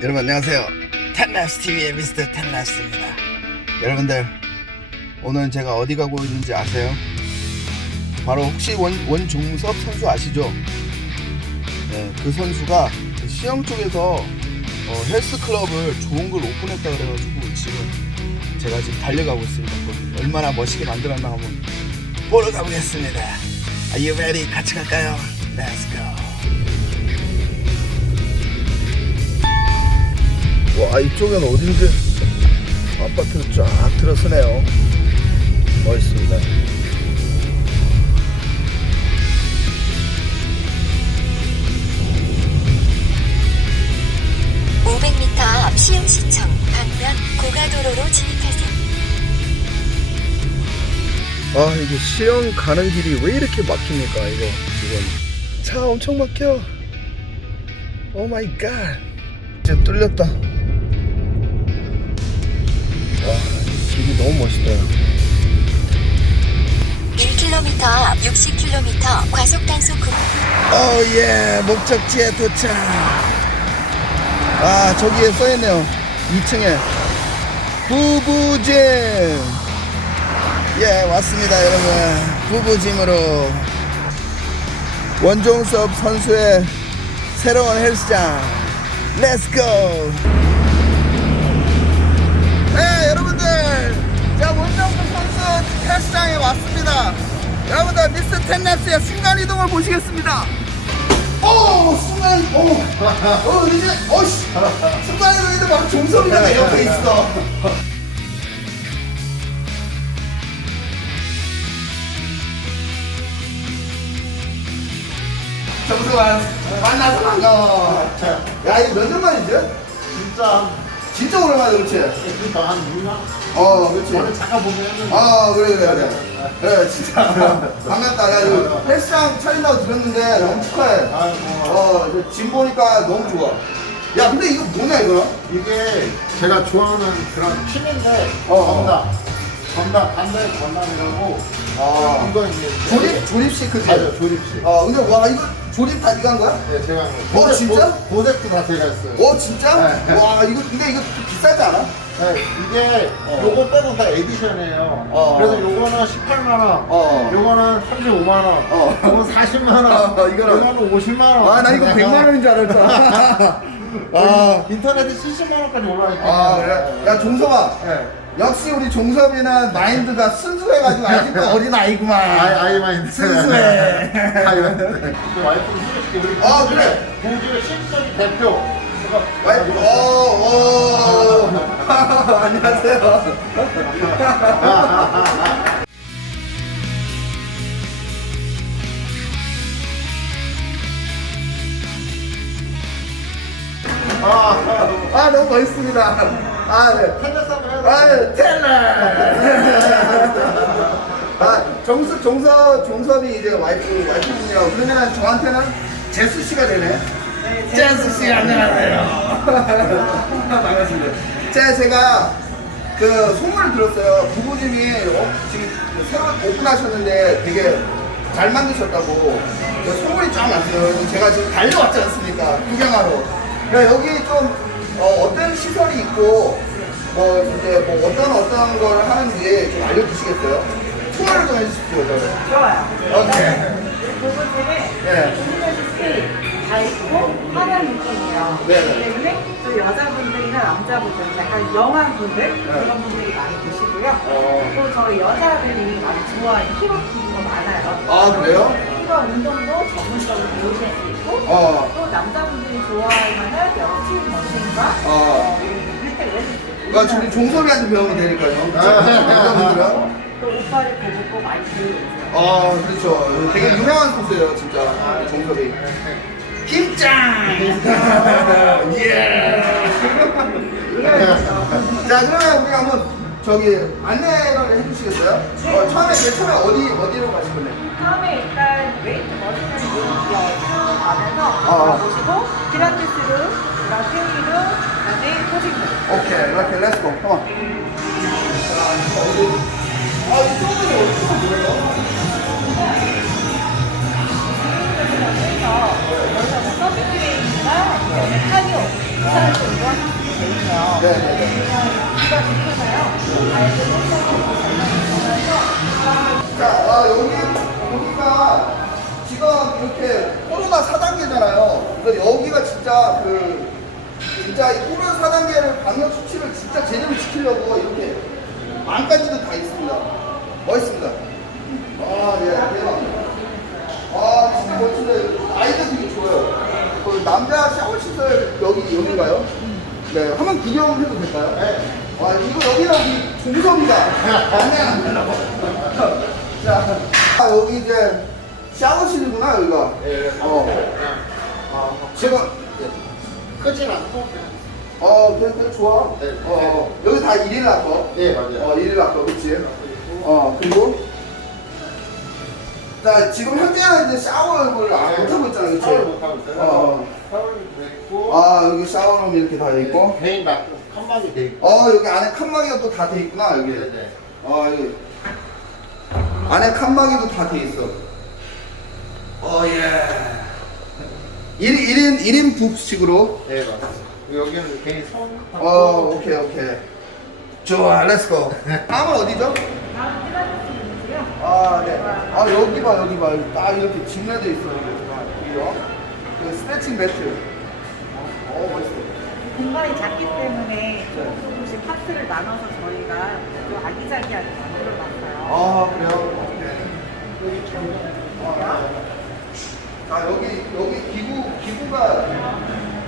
여러분 안녕하세요 텐라스TV의 미스터 텐라스입니다 여러분들 오늘 제가 어디 가고 있는지 아세요? 바로 혹시 원, 원종섭 선수 아시죠? 네, 그 선수가 그 시영 쪽에서 어, 헬스클럽을 좋은 걸 오픈했다 그래가지고 지금 제가 지금 달려가고 있습니다 얼마나 멋있게 만들었나 한번 보러 가보겠습니다 Are you ready? 같이 갈까요? Let's go 와 이쪽은 어딘지 아파트 쫙 들어서네요. 멋있습니다. 500m 앞 시흥시청 방면 고가도로로 진입하세요. 아 이게 시영 가는 길이 왜 이렇게 막힙니까 이거? 지금 차 엄청 막혀. 오 마이 갓. 이제 뚫렸다 길이 너무 멋있다 1km 앞 60km 과속 단속 구 오예 목적지에 도착. 아 저기에 써있네요. 2층에. 부부짐 예 왔습니다 여러분. 부부짐으로. 원종섭 선수의 새로운 헬스장. 렛츠고 헬스장에 왔습니다. 여러분들 미스터 텐나스의 순간 이동을 보시겠습니다. 오 순간 오 어, 이제 어씨. 순간 이동인데 바로 종섭이가 내 옆에 있어. 정수환 만나서 반가워. 야 이거 몇 년 만이지? 진짜 진짜 오랜만이야 그렇지? 그러니까 한 6년? 어 그렇지 잠깐 보면 아 그래 그래 그래. 그래 진짜. 반갑다. 야 이거 헬스장 차린다고 들었는데 너무 축하해. 아이고 어짐 보니까 너무 좋아. 야 근데 이거 뭐냐 이거? 이게 제가 좋아하는 그런 팀인데 어. 건담 건담 반대 건담이라고 아 이거 이제 조립 조립식 그지? 맞아 조립식 아 근데 와 이거 조립 다 네가 한 거야? 네 제가 한 어, 거. 진짜? 보- 보색도 다 제가 했어요 어 진짜? 네. 와 이거 근데 이거 좀 비싸지 않아? 네, 이게 어. 요거 빼고 다 에디션이에요 어. 그래서 요거는 18만 원 어. 요거는 35만 원 어. 요거는 40만 원 어, 이거는- 요거는 50만 원 아 나 이거 100만 원인 줄 알았잖아 아, 인터넷에 70만 원까지 올라있거든요 아 그래? 야 종섭아 네. 역시 우리 종섭이는 마인드가 순수해가지고 아직도 어린 아이구만 아이, 아이 마인드. 순수해. 아이 마인드. 그 와이프를 소개시켜. 우리 아, 그래? 공주의 신선 대표. 와이프 어 어 안녕하세요 아, 아 너무 멋있습니다 아네 한번 해봐. 아, 텔라. 아, 정수, 종섭, 종섭이 이제 와이프, 와이프분이라고. 그러면은 저한테는 제수 씨가 되네. 제수 씨, 안녕하세요. 반갑습니다. 제가, 제가 그 소문을 들었어요. 부부님이 어, 지금 새로 오픈하셨는데 되게 잘 만드셨다고. 그 소문이 쫙 났어요. 제가 지금 달려왔지 않습니까? 구경하러. 그러니까 여기 좀 어, 떤 시설이 있고 뭐 이제 뭐 어떤 어떤 걸 하는지 좀 알려주시겠어요? 투어를 좀 해주십시오. 저는. 좋아요. 오케이. 보고팀에 네. 스페이스 다 있고 화려한 느낌이에요. 네. 그렇기 때문에 또 여자분들이나 남자분들, 약간 영한 분들 그런 분들이 많이 보시고요. 네. 어. 또 저희 여자들이 많이 좋아하는 히로 기구가 많아요. 아, 그래요? 히로 운동도 전문적으로 배우실 수 있고 어. 또 남자분들이 좋아할 만한 팀 머신과 어. 어, 이런 혜택을 그러니까 저기 종섭이한테 배우면 되니까요. 남자분들은. 또 오빠를 보고 또 많이 배우고 있어요. 아, 그렇죠. 되게 유명한 코스예요, 진짜. 종섭이. 김짱! 예! 자, 그러면 우리가 한번 저기 안내를 해주시겠어요? 어, 처음에, 맨 처음에 어디, 어디로 가실 건데? 처음에 일단 웨이트 머신을 쭉 가면서 어. 보시고 피라테스룸, 그다음 테이룸, 그다음에 포징룸 오케이, 이렇게 렛츠고. 컴온. 아, 이쪽은 어디서 뭐예요? 카디오 있어요. 네네네. 기가 좋잖아요. 발도 자, 아, 여기, 여기가 지금 이렇게 코로나 4단계잖아요. 그래서 여기가 진짜 그, 진짜 이 코로나 4단계를 방역 수칙을 진짜 제대로 지키려고 이렇게 안까지도 다 있습니다. 멋있습니다. 아, 네, 대박. 아, 진짜 멋진데, 아이들 되게 좋아요. 그 남자 샤워 시설 여기, 여기인가요? 네, 한번 구경해도 될까요? 네. 아, 이거 여기랑 우리 안 된다고. 자, 아, 여기 이제 샤워실이구나, 여기가. 예. 어. 아, 제가, 크진 않고. 어, 그래, 그래, 좋아. 네. 어, 어, 여기 다 일일 락커. 네, 맞아요. 어, 일일 락커, 그치? 어, 그리고. 자, 지금 현재는 이제 샤워를 안 네. 못하고 있잖아, 그치? 샤워를 못 하고 있어요. 어. 샤워를 됐고. 아, 여기 샤워룸 이렇게 다 돼 있고. 개인 막 칸막이 돼 있고. 어, 여기 안에 칸막이가 또 다 돼 있구나, 여기. 네네. 어, 여기. 안에 칸막이도 다 돼 있어. 어, 예. 1인, 1인, 1인 붓식으로. 네, 맞아요. 여기는 개인 손. 어, 오케이, 오케이. 좋아, 렛츠고. 다음은 어디죠? 다음. 아, 네. 아, 여기 봐, 여기 봐. 딱 이렇게 진내돼 있어, 여기 봐. 여기요. 그 스트레칭 매트. 어, 멋있어. 공간이 작기 때문에 조금 조금씩 파트를 나눠서 저희가 좀 아기자기하게 만들어 놨어요. 아, 그래요? 오케이. 여기 좀. 아, 여기, 여기 기구, 기구가,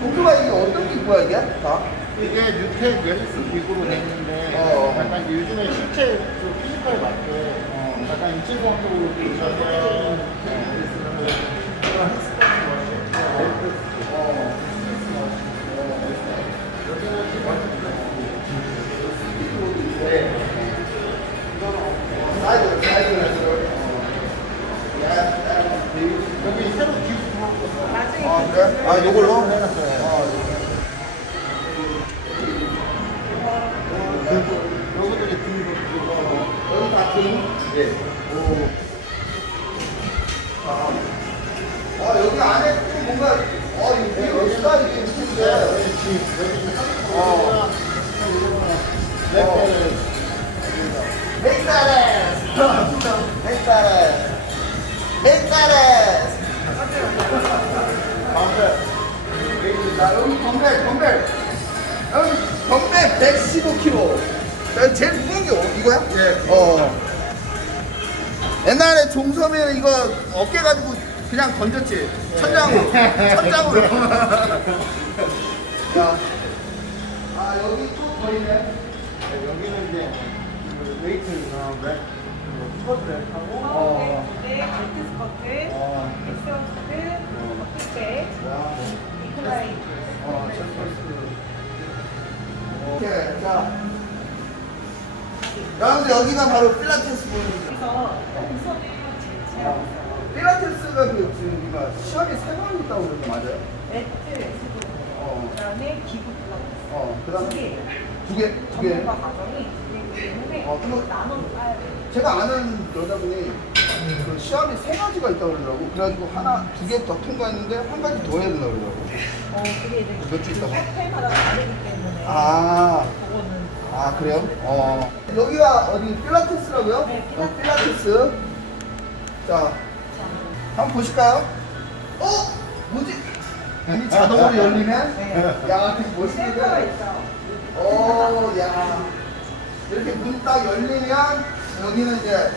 종류가 이게 어떤 기구야, 이게? 다? 이게 뉴텍 웰스 기구로 돼 있는데 어. 약간 요즘에 실제 그 피지컬에 맞게 어, 약간 인체공학적으로 전혀 그런 헬스장 사이드, 사이드. 여기 새로 기구 들어온 거 나중에 아, 그래? 아, 요걸로? 15kg. 난 제일 무거운 게 어, 이거야? 예. 어. 옛날에 종섬에 이거 어깨 가지고 그냥 던졌지. 천장으로. 예. 천장으로. 야. 아, 여기 또 거리네. 네, 여기는 이제 그 웨이트 나오는데 뭐 스쿼트를 하고 어, 어. 네, 네 스쿼트, 어, 엑스 스쿼트, 어깨, 네, 이클라이. 이, 자. 여러분들 여기가 바로 필라테스 그래서 우선은 제가 필라테스가 그 지금 우리가 시험이 세번 있다고 그러는데 맞아요? 매트 어, 그다음에 기구 필라테스 어, 그 다음에 두 개. 두 개, 두 개. 전문가 과정이 두 개이기 때문에 어, 나눠서 돼요. 제가 아는 여자분이 그 시험이 세 가지가 있다고 그러더라고. 그래가지고 하나, 두 개 더 통과했는데 한 가지 더 해야 된다고 그러더라고. 어, 그게 이제 몇주 있다가? 학회마다 다르기 때문에 아, 그거는 아, 그래요? 어. 여기가 어디 필라테스라고요? 네, 어, 필라테스. 자, 한번 보실까요? 어? 뭐지? 문이 자동으로 열리네? 네. 야, 되게 센터가 멋있는데? 오, 야. 이렇게 문 딱 열리면 여기는 이제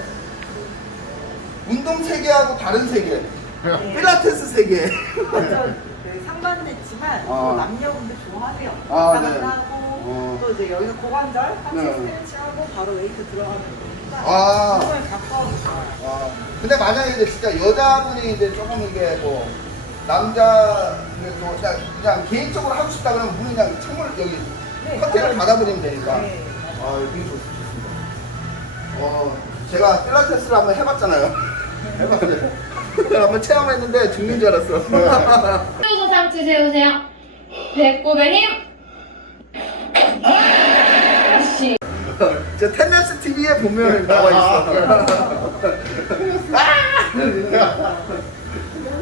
운동 세계하고 다른 세계. 필라테스 세계. 완전 그 상반됐지만 어. 또 남녀분들 좋아하세요. 아, 왔다 네. 갔다 하고 어. 또 이제 여기서 고관절 하체 네. 스트레치하고 바로 웨이트 들어가면 되니까 아. 정말 가까워서 좋아요. 어, 근데 만약에 이제 진짜 여자분이 이제 조금 이게 뭐 남자 또 그냥, 그냥 개인적으로 하고 싶다 그러면 문이 그냥 창문 여기 네, 커튼을. 닫아버리면 되니까. 네. 아, 되게 좋습니다. 어, 제가 필라테스를 한번 해봤잖아요. 해봤어요. 한번 체험했는데 죽는 줄 알았어. 그리고 상체 세우세요. 배꼽에 힘. 아씨. 저 텐네스 TV에 보면 나와 있어. 아,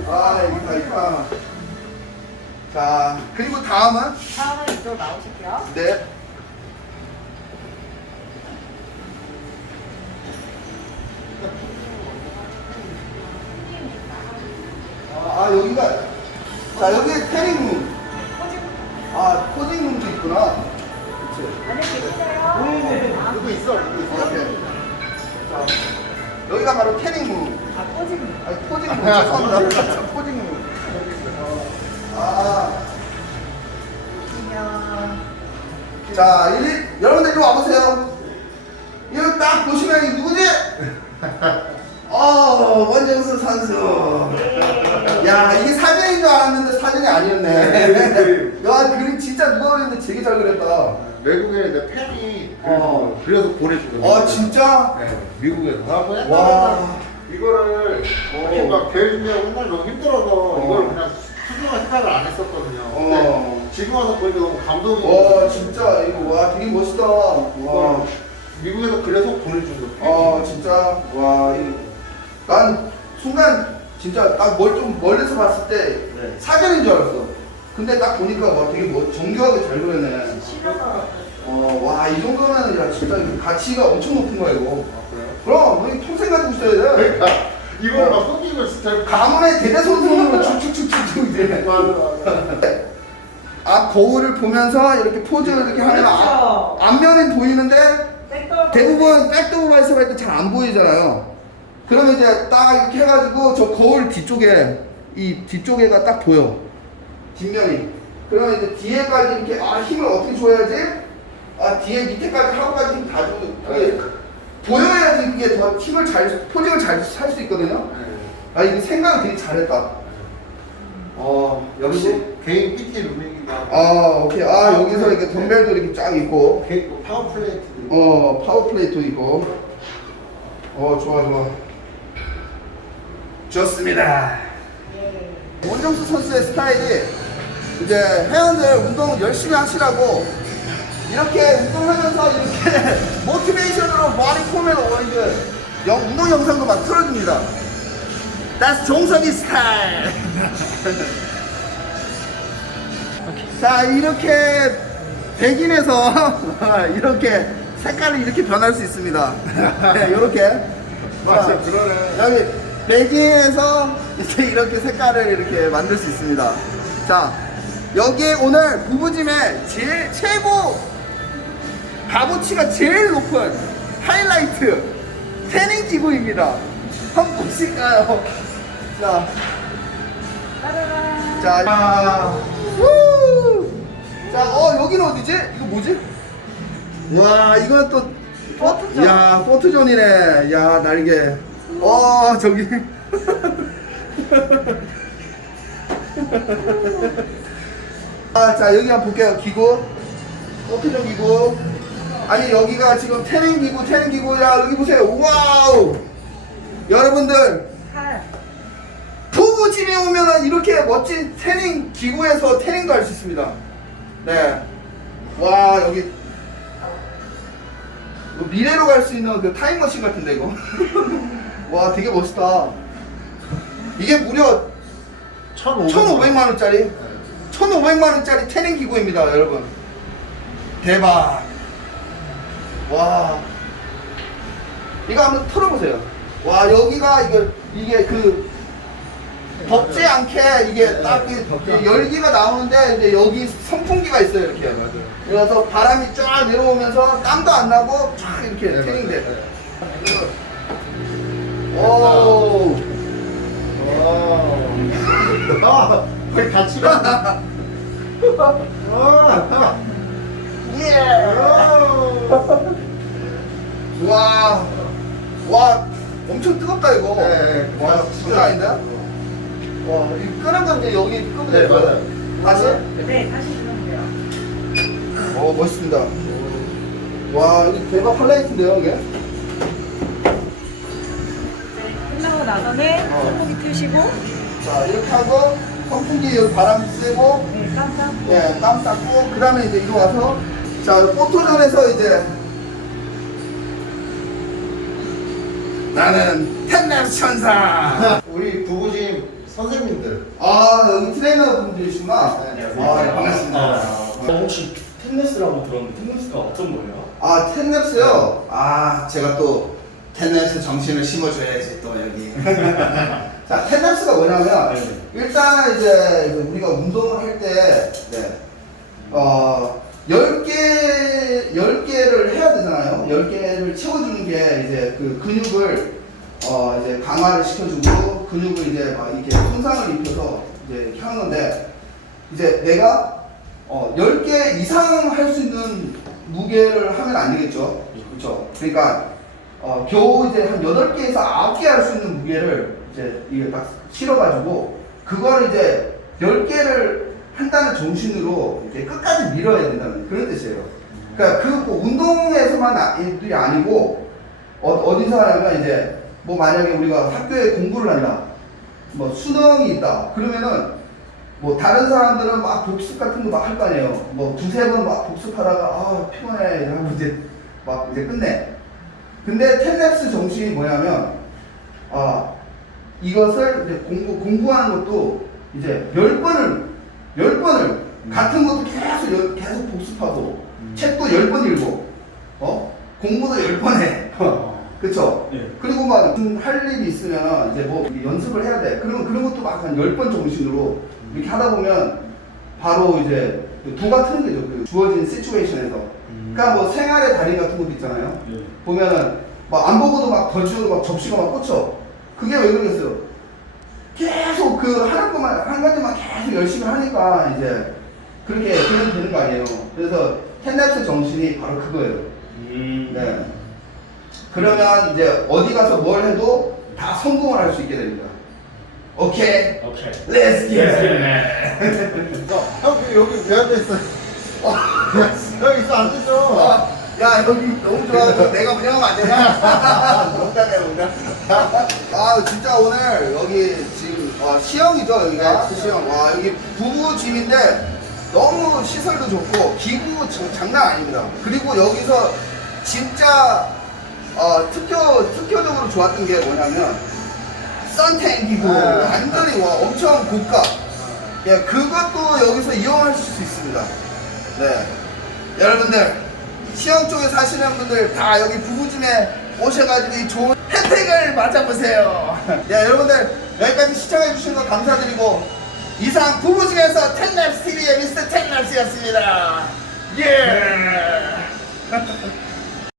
아, 이거 다 있다. 자, 그리고 다음은 다음은 이쪽 나오실게요. 네. 여기가 자 여기 태닝룸 아 코딩룸도 있구나 그치 안에 계시나요? 누구 있어? 누구 있어? 오케이 자 여기가 바로 태닝룸 아, 꼬집니. 아니 포징룸 죄송합니다 포징룸 아 자, 이리, 여러분들 이리 와보세요. 이거 딱 보시면 이 누구지? 어, 원정수 선수. 아니었네. 야, 그림 진짜 누가 그렸는데 되게 잘 그렸다. 외국에 내 팬이 어. 그래서 보내주거든요. 어, 진짜? 네, 미국에서. 아, 뭐 옛날에는 와. 이거를 이렇게 막 준비하고 옛날 너무 힘들어서 어. 이걸 그냥 수중한 생각을 안 했었거든요. 어. 근데 지금 와서 보니까 너무 감동이. 와, 진짜, 이거, 와, 되게 멋있다. 와. 미국에서 그래서 보내준 거. 어, 진짜, 와, 이, 난 순간, 진짜, 딱 뭘 좀 멀리서 봤을 때, 네. 사진인 줄 알았어. 근데 딱 보니까 와 되게 뭐 정교하게 잘 그렸네. 실어서 어, 와, 이 정도면 야 진짜 이거 가치가 엄청 높은 거야 이거. 아, 그래요? 그럼 너희 평생 가지고 있어야 돼. 그러니까 이걸 막 끊기고 진짜. 가문의 대대손손으로 쭉쭉쭉쭉 이제. 맞아, 맞아. 앞 거울을 보면서 이렇게 포즈 이렇게 하면 앞, 앞면은 보이는데 백돌 대부분 백도어에서 할 때 잘 안 보이잖아요. 그러면 이제 딱 이렇게 해가지고 저 거울 뒤쪽에 이 뒤쪽에가 딱 보여. 뒷면이. 그러면 이제 뒤에까지 이렇게 아 힘을 어떻게 줘야지? 아 뒤에 밑에까지 하고까지 힘 다 주고 그게 보여야지 그게 더 힘을 잘 포징을 잘할수 있거든요. 아 이게 생각을 되게 잘했다. 어 역시. 개인 PT 하고. 아 오케이 아 여기서 이렇게 덤벨도 이렇게 쫙 있고. 개인 뭐 파워 플레이트도 있고. 어 파워 플레이도 있고 어 좋아 좋아 좋습니다 원정수 선수의 스타일이 이제 회원들 운동 열심히 하시라고 이렇게 운동하면서 이렇게 모티베이션으로 포맨 이제 영, 운동 영상도 막 틀어줍니다 That's 종섭이 스타일 자 이렇게 백인에서 이렇게 색깔이 이렇게 변할 수 있습니다. 네, 이렇게. 맞아, 자, 그러네. 여기 백인에서 이렇게 이렇게 색깔을 이렇게 만들 수 있습니다. 자 여기에 오늘 부부짐의 제일 최고 값어치가 제일 높은 하이라이트 태닝 기구입니다. 한번 보실까요? 자. 따라란. 자, 아, 우! 자, 어, 여기는 어디지? 이거 뭐지? 와, 이건 또, 포트존. 야, 포트존이네. 야, 날개. 어, 저기. 아, 자, 여기 한번 볼게요. 기구. 포트존 기구. 아니, 여기가 지금 태닝 기구, 태닝 기구. 야, 여기 보세요. 와우! 여러분들, 칼. 부부집에 오면은 이렇게 멋진 태닝 기구에서 태닝도 할 수 있습니다. 네. 와 여기 이거 미래로 갈 수 있는 그 타임머신 같은데 이거. 와 되게 멋있다. 이게 무려 1,500만 원짜리. 1,500만 원짜리 태닝 기구입니다, 여러분. 대박. 와. 이거 한번 털어보세요. 와 여기가 이거 이게 그 덥지 않게 이게 딱 이- 이 열기가 나오는데 이제 여기 선풍기가 있어요 이렇게. 그래서 바람이 쫙 내려오면서 땀도 안 나고 쫙 이렇게 네, 태닝돼. 맞아요. 오. 아, 거의 같이 가. 아, 예. 아. 와. 와. 엄청 뜨겁다 이거. 네, 네. 와 장난 아닌데? 와. 이 끄는 건 이제 여기 끄면 네, 되는 거예요. 맞아요. 다시? 네, 다시 주면 돼요. 어 멋있습니다. 와 이거 대박 하이라이트인데요 이게? 네, 끝나고 나서는 어. 선풍기 트시고, 자 이렇게 하고 선풍기 여기 바람 쐬고 네, 깜짝. 예, 땀 닦고 그 다음에 이제 이리 와서 자 포토존에서 이제 나는 텐랩 천사 우리 부부짐 선생님들. 아 여기 트레이너 분들이시구나 네. 아, 네, 반갑습니다. 아, 혹시 텐네스라고 들었는데 텐네스가 어떤 거예요? 아, 텐랩스요? 아, 제가 또 텐랩스 정신을 심어줘야지, 또 여기. 자, 텐랩스가 뭐냐면, 네. 일단 이제 그 우리가 운동을 할 때, 네, 어, 10개, 10개를 해야 되잖아요. 10개를 채워주는 게 이제 그 근육을, 어, 이제 강화를 시켜주고, 근육을 이제 막 이렇게 손상을 입혀서 이제 이렇게 하는 건데, 이제 내가 어, 10개 이상 할 수 있는 무게를 하면 안 되겠죠. 그렇죠. 그러니까 어, 겨우 이제 한 8개에서 9개 할 수 있는 무게를 이제 이게 딱 실어가지고 그거를 이제 10개를 한다는 정신으로 이렇게 끝까지 밀어야 된다는 그런 뜻이에요. 그러니까 그 뭐 운동에서만 아- 이 아니고 어, 어디서 하냐면 이제 뭐 만약에 우리가 학교에 공부를 한다. 뭐 수능이 있다. 그러면은 뭐 다른 사람들은 막 복습 같은 거 막 할 거 아니에요. 뭐 두세 번 막 복습하다가 아 피곤해 하고 이제 막 이제 끝내. 근데 텔랩스 정신이 뭐냐면 아 이것을 이제 공부 공부하는 것도 이제 열 번을 열 번을 같은 것도 계속 열- 계속 복습하고 책도 열 번 읽고 어 공부도 열 번 해. 그쵸? 예. 그리고 막 할 일이 있으면 이제 뭐 연습을 해야 돼. 그러면 그런 것도 막 한 열 번 정신으로 이렇게 하다 보면 바로 이제 도가 트는 거죠. 그 주어진 시츄에이션에서. 그러니까 뭐 생활의 달인 같은 것도 있잖아요. 예. 보면은 막 안 보고도 막 던지고 막 접시가 막 꽂혀. 그게 왜 그러겠어요? 계속 그 하는 것만 한 가지만 계속 열심히 하니까 이제 그렇게 그렇게 되는 거 아니에요. 그래서 텐랩스 정신이 바로 그거예요. 음. 네. 그러면 이제 어디 가서 뭘 해도 다 성공을 할 수 있게 됩니다. 오케이. 오케이. Let's get it. 형 여기 왜 앉아 있어? 여기 있어 안 되죠? 어, 야 여기 너무 좋아. 너 내가 운영하면 안 되냐? 농담이야 농담. 아 진짜 오늘 여기 지금 어, 시형이죠 여기가 시형. 와 여기 부부 짐인데 너무 시설도 좋고 기구 장- 장난 아닙니다. 그리고 여기서 진짜 어, 특효 특효적으로 좋았던 게 뭐냐면 선텐 기구 네. 완전히 와 엄청 고가. 예 그것도 여기서 이용할 수 있습니다. 네. 여러분들, 시영 쪽에 사시는 분들 다 여기 부부짐에 오셔가지고 이 좋은 혜택을 맞아보세요. 네, 여러분들 여기까지 시청해주신 거 감사드리고 이상 부부짐에서 텐랩스 TV의 미스터 텐랩스였습니다. 예!